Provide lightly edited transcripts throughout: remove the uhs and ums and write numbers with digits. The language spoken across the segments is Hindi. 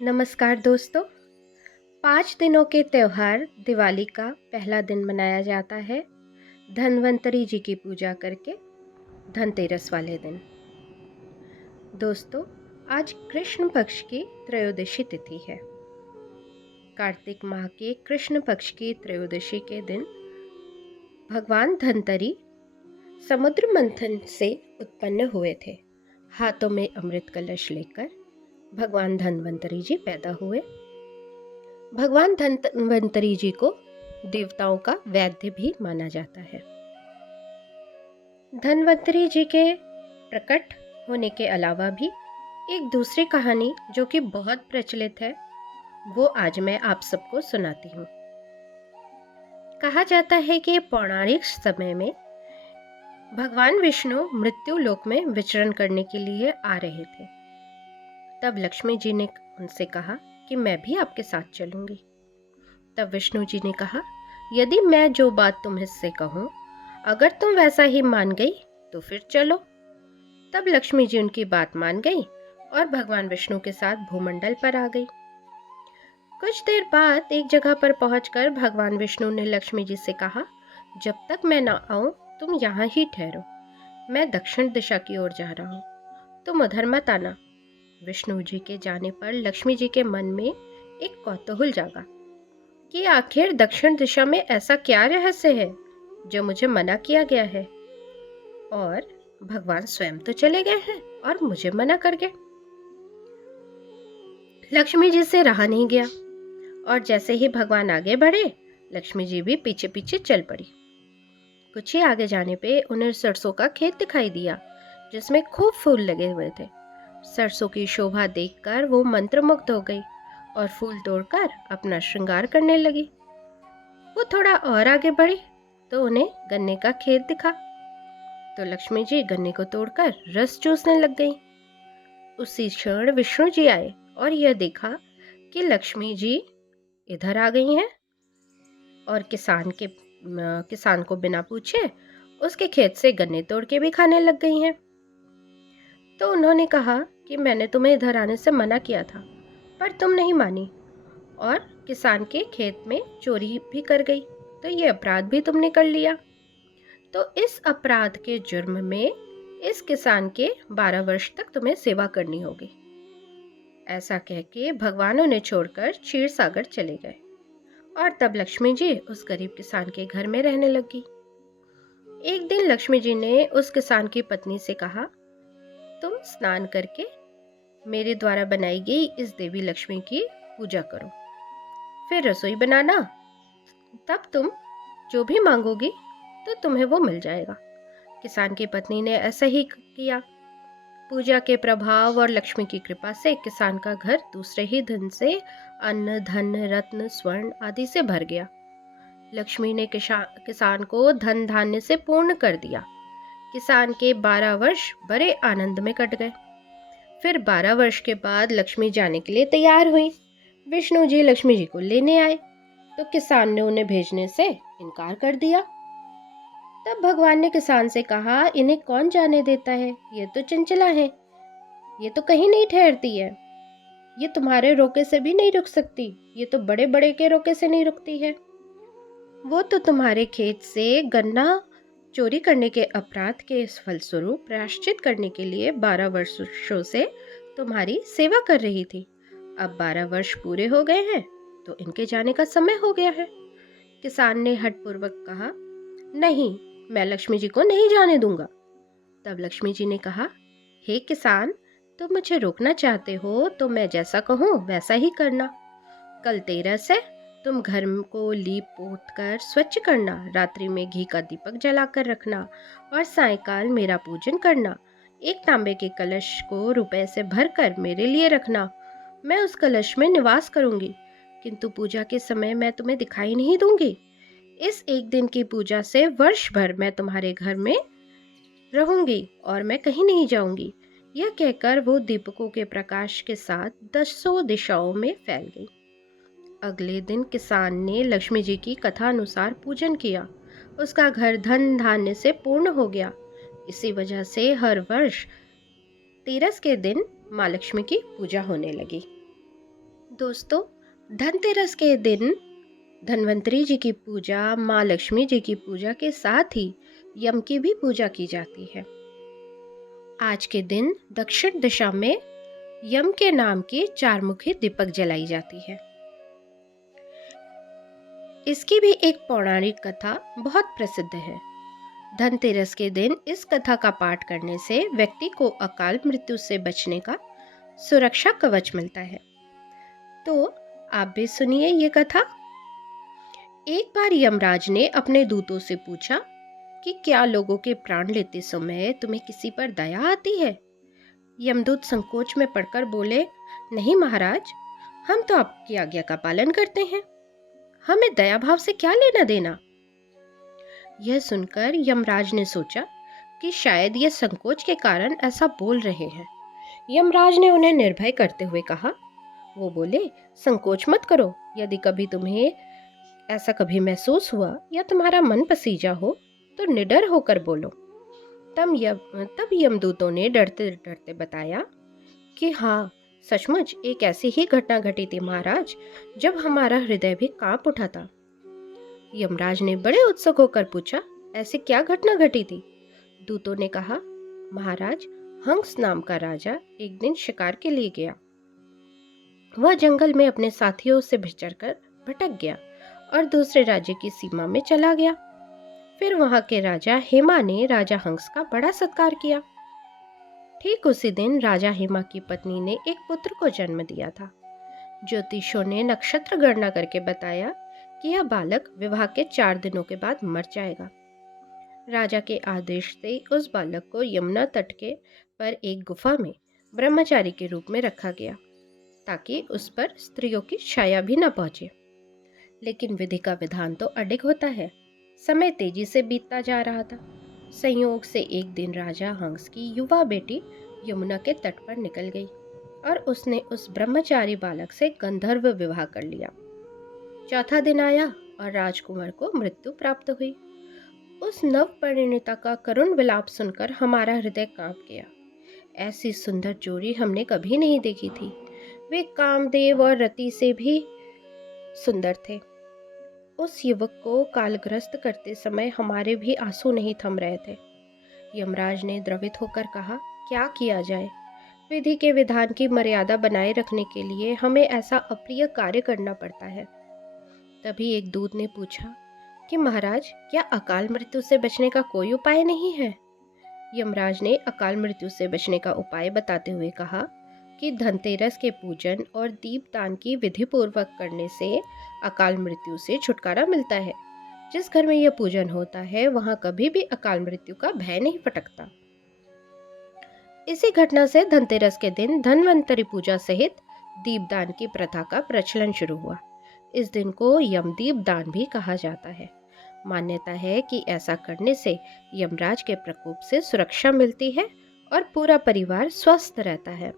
नमस्कार दोस्तों। 5 दिनों के त्यौहार दिवाली का पहला दिन मनाया जाता है धन्वंतरी जी की पूजा करके, धनतेरस वाले दिन। दोस्तों, आज कृष्ण पक्ष की त्रयोदशी तिथि है। कार्तिक माह के कृष्ण पक्ष की त्रयोदशी के दिन भगवान धनतरी समुद्र मंथन से उत्पन्न हुए थे। हाथों में अमृत कलश लेकर भगवान धन्वंतरी जी पैदा हुए। भगवान धन्वंतरी जी को देवताओं का वैद्य भी माना जाता है। धन्वंतरी जी के प्रकट होने के अलावा भी एक दूसरी कहानी जो कि बहुत प्रचलित है, वो आज मैं आप सबको सुनाती हूँ। कहा जाता है कि पौराणिक समय में भगवान विष्णु मृत्यु लोक में विचरण करने के लिए आ रहे थे। तब लक्ष्मी जी ने उनसे कहा कि मैं भी आपके साथ चलूंगी। तब विष्णु जी ने कहा, यदि मैं जो बात तुम्हें कहूँ अगर तुम वैसा ही मान गई तो फिर चलो। तब लक्ष्मी जी उनकी बात मान गई और भगवान विष्णु के साथ भूमंडल पर आ गई। कुछ देर बाद एक जगह पर पहुंचकर भगवान विष्णु ने लक्ष्मी जी से कहा, जब तक मैं ना आऊं तुम यहाँ ही ठहरो, मैं दक्षिण दिशा की ओर जा रहा हूँ, तुम उधर मत आना। विष्णु जी के जाने पर लक्ष्मी जी के मन में एक कौतूहल जागा कि आखिर दक्षिण दिशा में ऐसा क्या रहस्य है जो मुझे मना किया गया है, और भगवान स्वयं तो चले गए हैं और मुझे मना कर गए। लक्ष्मी जी से रहा नहीं गया और जैसे ही भगवान आगे बढ़े, लक्ष्मी जी भी पीछे पीछे चल पड़ी। कुछ ही आगे जाने पे उन्हें सरसों का खेत दिखाई दिया जिसमें खूब फूल लगे हुए थे। सरसों की शोभा देखकर वो मंत्रमुग्ध हो गई और फूल तोड़कर अपना श्रृंगार करने लगी। वो थोड़ा और आगे बढ़ी तो उन्हें गन्ने का खेत दिखा, तो लक्ष्मी जी गन्ने को तोड़कर रस चूसने लग गई। उसी क्षण विष्णु जी आए और यह देखा कि लक्ष्मी जी इधर आ गई हैं और किसान को बिना पूछे उसके खेत से गन्ने तोड़ के भी खाने लग गई हैं। तो उन्होंने कहा कि मैंने तुम्हें इधर आने से मना किया था, पर तुम नहीं मानी और किसान के खेत में चोरी भी कर गई, तो ये अपराध भी तुमने कर लिया। तो इस अपराध के जुर्म में इस किसान के 12 वर्ष तक तुम्हें सेवा करनी होगी। ऐसा कह के भगवान उन्हें छोड़कर क्षीर सागर चले गए और तब लक्ष्मी जी उस गरीब किसान के घर में रहने लगी। एक दिन लक्ष्मी जी ने उस किसान की पत्नी से कहा, तुम स्नान करके मेरे द्वारा बनाई गई इस देवी लक्ष्मी की पूजा करो, फिर रसोई बनाना, तब तुम जो भी मांगोगी तो तुम्हें वो मिल जाएगा। किसान की पत्नी ने ऐसा ही किया। पूजा के प्रभाव और लक्ष्मी की कृपा से किसान का घर दूसरे ही दिन से अन्न धन रत्न स्वर्ण आदि से भर गया। लक्ष्मी ने किसान को धन धान्य से पूर्ण कर दिया। किसान के 12 वर्ष बड़े आनंद में कट गए। फिर 12 वर्ष के बाद लक्ष्मी जाने के लिए तैयार हुई। विष्णु जी लक्ष्मी जी को लेने आए तो किसान ने उन्हें भेजने से इनकार कर दिया। तब भगवान ने किसान से कहा, इन्हें कौन जाने देता है, ये तो चंचला है, ये तो कहीं नहीं ठहरती है, ये तुम्हारे रोके से भी नहीं रुक सकती, ये तो बड़े बड़े के रोके से नहीं रुकती है। वो तो तुम्हारे खेत से गन्ना चोरी करने के अपराध के फलस्वरूप प्रायश्चित करने के लिए 12 वर्षों से तुम्हारी सेवा कर रही थी। अब 12 वर्ष पूरे हो गए हैं तो इनके जाने का समय हो गया है। किसान ने हठपूर्वक कहा, नहीं, मैं लक्ष्मी जी को नहीं जाने दूंगा। तब लक्ष्मी जी ने कहा, हे किसान, तुम मुझे रोकना चाहते हो तो मैं जैसा कहूँ वैसा ही करना। कल 13 है, तुम घर को लीप पोत कर स्वच्छ करना, रात्रि में घी का दीपक जलाकर रखना और सायंकाल मेरा पूजन करना। एक तांबे के कलश को रुपए से भरकर मेरे लिए रखना। मैं उस कलश में निवास करूंगी, किंतु पूजा के समय मैं तुम्हें दिखाई नहीं दूंगी। इस एक दिन की पूजा से वर्ष भर मैं तुम्हारे घर में रहूंगी और मैं कहीं नहीं जाऊंगी। यह कहकर वो दीपकों के प्रकाश के साथ 10 दिशाओं में फैल गई। अगले दिन किसान ने लक्ष्मी जी की कथा अनुसार पूजन किया। उसका घर धन धान्य से पूर्ण हो गया। इसी वजह से हर वर्ष 13 के दिन माँ लक्ष्मी की पूजा होने लगी। दोस्तों, धनतेरस के दिन धन्वंतरी जी की पूजा, माँ लक्ष्मी जी की पूजा के साथ ही यम की भी पूजा की जाती है। आज के दिन दक्षिण दिशा में यम के नाम की चारमुखी दीपक जलाई जाती है। इसकी भी एक पौराणिक कथा बहुत प्रसिद्ध है। धनतेरस के दिन इस कथा का पाठ करने से व्यक्ति को अकाल मृत्यु से बचने का सुरक्षा कवच मिलता है। तो आप भी सुनिए ये कथा। एक बार यमराज ने अपने दूतों से पूछा कि क्या लोगों के प्राण लेते समय तुम्हें किसी पर दया आती है? यमदूत संकोच में पड़कर बोले, नहीं महाराज, हम तो आपकी आज्ञा का पालन करते हैं, हमें दया भाव से क्या लेना देना। यह सुनकर यमराज ने सोचा कि शायद ये संकोच के कारण ऐसा बोल रहे हैं। यमराज ने उन्हें निर्भय करते हुए कहा। वो बोले, संकोच मत करो, यदि कभी तुम्हें ऐसा कभी महसूस हुआ या तुम्हारा मन पसीजा हो तो निडर होकर बोलो। तब यमदूतों ने डरते डरते बताया कि हाँ, सचमुच एक ऐसी ही घटना घटी थी महाराज, जब हमारा हृदय भी कांप उठा था। यमराज ने बड़े उत्सुक होकर पूछा, ऐसी क्या घटना घटी थी? दूतों ने कहा, महाराज, हंस नाम का राजा एक दिन शिकार के लिए गया। वह जंगल में अपने साथियों से बिछड़कर भटक गया और दूसरे राज्य की सीमा में चला गया। फिर वहां के राजा हेमा ने राजा हंस का बड़ा सत्कार किया। ठीक उसी दिन राजा हेमा की पत्नी ने एक पुत्र को जन्म दिया था। ज्योतिषों ने नक्षत्र गणना करके बताया कि यह बालक विवाह के 4 दिनों के बाद मर जाएगा। राजा के आदेश से उस बालक को यमुना तट के पर एक गुफा में ब्रह्मचारी के रूप में रखा गया, ताकि उस पर स्त्रियों की छाया भी न पहुंचे। लेकिन विधि का विधान तो अडिग होता है। समय तेजी से बीतता जा रहा था। संयोग से एक दिन राजा हंस की युवा बेटी यमुना के तट पर निकल गई और उसने उस ब्रह्मचारी बालक से गंधर्व विवाह कर लिया। चौथा दिन आया और राजकुमार को मृत्यु प्राप्त हुई। उस नव परिणीता का करुण विलाप सुनकर हमारा हृदय कांप गया। ऐसी सुंदर जोड़ी हमने कभी नहीं देखी थी। वे कामदेव और रति से भी सुंदर थे। उस युवक को कालग्रस्त करते समय हमारे भी आंसू नहीं थम रहे थे। यमराज ने द्रवित होकर कहा, क्या किया जाए? विधि के विधान की मर्यादा बनाए रखने के लिए हमें ऐसा अप्रिय कार्य करना पड़ता है। तभी एक दूत ने पूछा कि महाराज, क्या अकाल मृत्यु से बचने का कोई उपाय नहीं है? यमराज ने अकाल मृत्यु से बचने का उपाय बताते हुए कहा कि धनतेरस के पूजन और दीपदान की विधि पूर्वक करने से अकाल मृत्यु से छुटकारा मिलता है। जिस घर में यह पूजन होता है वहां कभी भी अकाल मृत्यु का भय नहीं फटकता। इसी घटना से धनतेरस के दिन धन्वंतरी पूजा सहित दीपदान की प्रथा का प्रचलन शुरू हुआ। इस दिन को यमदीप दान भी कहा जाता है। मान्यता है कि ऐसा करने से यमराज के प्रकोप से सुरक्षा मिलती है और पूरा परिवार स्वस्थ रहता है।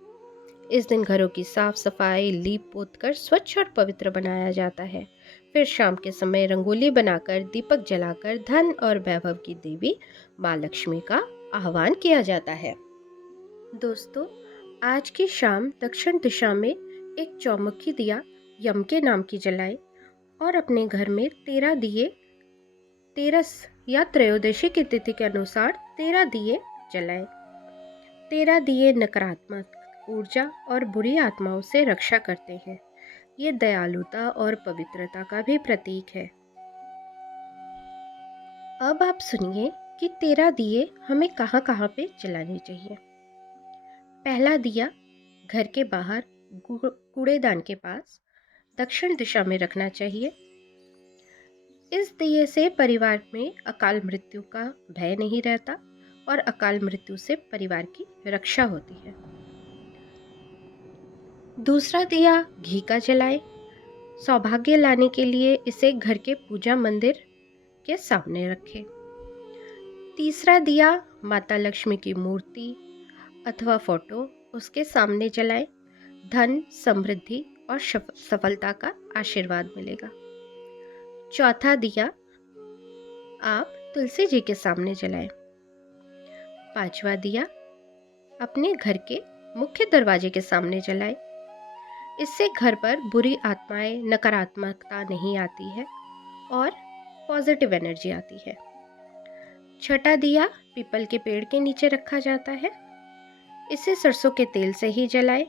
इस दिन घरों की साफ सफाई, लीप पोत कर स्वच्छ और पवित्र बनाया जाता है। फिर शाम के समय रंगोली बनाकर, दीपक जलाकर धन और वैभव की देवी माँ लक्ष्मी का आह्वान किया जाता है। दोस्तों, आज की शाम दक्षिण दिशा में एक चौमुखी दिया यम के नाम की जलाएं और अपने घर में 13 दिए, तेरस या त्रयोदशी की तिथि के अनुसार 13 दिए जलाएं। 13 दिए नकारात्मक ऊर्जा और बुरी आत्माओं से रक्षा करते हैं। ये दयालुता और पवित्रता का भी प्रतीक है। अब आप सुनिए कि 13 दिए हमें कहाँ कहाँ पे जलाने चाहिए। पहला दिया घर के बाहर कूड़ेदान के पास दक्षिण दिशा में रखना चाहिए। इस दिए से परिवार में अकाल मृत्यु का भय नहीं रहता और अकाल मृत्यु से परिवार की रक्षा होती है। दूसरा दिया घी का जलाएं। सौभाग्य लाने के लिए इसे घर के पूजा मंदिर के सामने रखें। तीसरा दिया माता लक्ष्मी की मूर्ति अथवा फोटो उसके सामने जलाएं। धन, समृद्धि और सफलता का आशीर्वाद मिलेगा। चौथा दिया आप तुलसी जी के सामने जलाएं। पांचवा दिया अपने घर के मुख्य दरवाजे के सामने जलाएं। इससे घर पर बुरी आत्माएं, नकारात्मकता नहीं आती है और पॉजिटिव एनर्जी आती है। छठा दिया पीपल के पेड़ के नीचे रखा जाता है। इसे सरसों के तेल से ही जलाएं।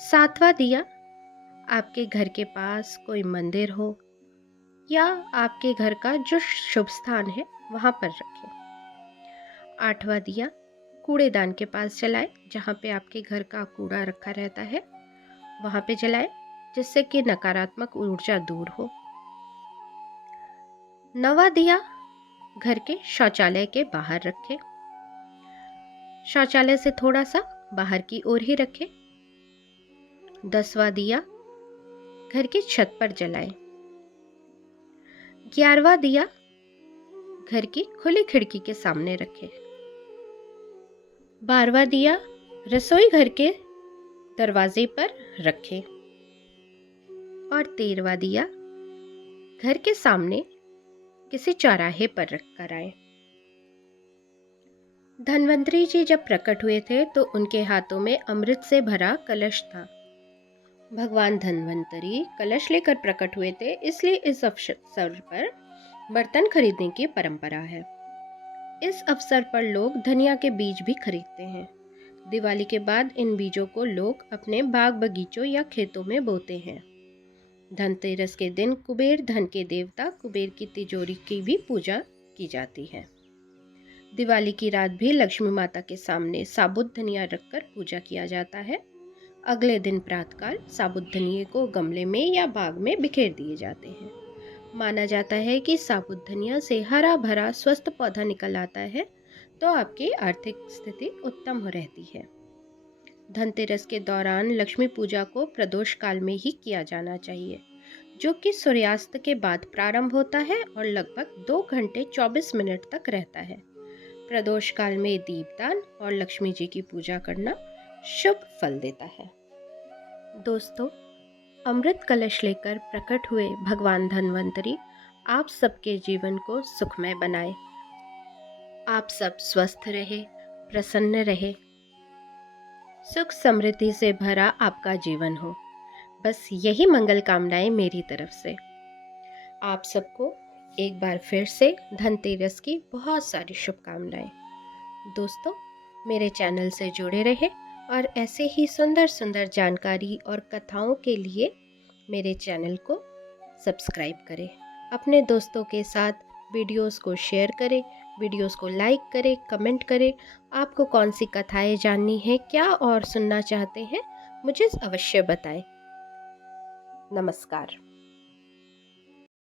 सातवां दिया आपके घर के पास कोई मंदिर हो या आपके घर का जो शुभ स्थान है वहां पर रखें। आठवां दिया कूड़ेदान के पास जलाएं, जहाँ पे आपके घर का कूड़ा रखा रहता है वहां पे जलाएं, जिससे कि नकारात्मक ऊर्जा दूर हो। नवा दिया घर के शौचालय के बाहर रखें। शौचालय से थोड़ा सा बाहर की ओर ही रखें। 10वां दिया घर की छत पर जलाएं। 11वां दिया घर की खुली खिड़की के सामने रखें। 12वां दिया रसोई घर के दरवाजे पर रखें। और 13वां दिया घर के सामने किसी चौराहे पर रखकर आए। धन्वंतरी जी जब प्रकट हुए थे तो उनके हाथों में अमृत से भरा कलश था। भगवान धन्वंतरी कलश लेकर प्रकट हुए थे, इसलिए इस अवसर पर बर्तन खरीदने की परंपरा है। इस अवसर पर लोग धनिया के बीज भी खरीदते हैं। दिवाली के बाद इन बीजों को लोग अपने बाग बगीचों या खेतों में बोते हैं। धनतेरस के दिन कुबेर धन के देवता कुबेर की तिजोरी की भी पूजा की जाती है। दिवाली की रात भी लक्ष्मी माता के सामने साबुत धनिया रखकर पूजा किया जाता है। अगले दिन प्रातःकाल साबुत धनिये को गमले में या बाग में बिखेर दिए जाते हैं। माना जाता है कि साबुत धनिया से हरा भरा स्वस्थ पौधा निकल आता है तो आपकी आर्थिक स्थिति उत्तम हो रहती है। धनतेरस के दौरान लक्ष्मी पूजा को प्रदोष काल में ही किया जाना चाहिए, जो कि सूर्यास्त के बाद प्रारंभ होता है और लगभग 2 घंटे 24 मिनट तक रहता है। प्रदोष काल में दीपदान और लक्ष्मी जी की पूजा करना शुभ फल देता है। दोस्तों, अमृत कलश लेकर प्रकट हुए भगवान धन्वंतरी आप सबके जीवन को सुखमय बनाए। आप सब स्वस्थ रहे, प्रसन्न रहे, सुख समृद्धि से भरा आपका जीवन हो। बस यही मंगल कामनाएं मेरी तरफ से। आप सबको एक बार फिर से धनतेरस की बहुत सारी शुभकामनाएं। दोस्तों, मेरे चैनल से जुड़े रहे और ऐसे ही सुंदर सुंदर जानकारी और कथाओं के लिए मेरे चैनल को सब्सक्राइब करें। अपने दोस्तों के साथ वीडियोस को शेयर करें, वीडियोस को लाइक करें, कमेंट करें। आपको कौन सी कथाएं जाननी है, क्या और सुनना चाहते हैं, मुझे अवश्य बताएं। नमस्कार।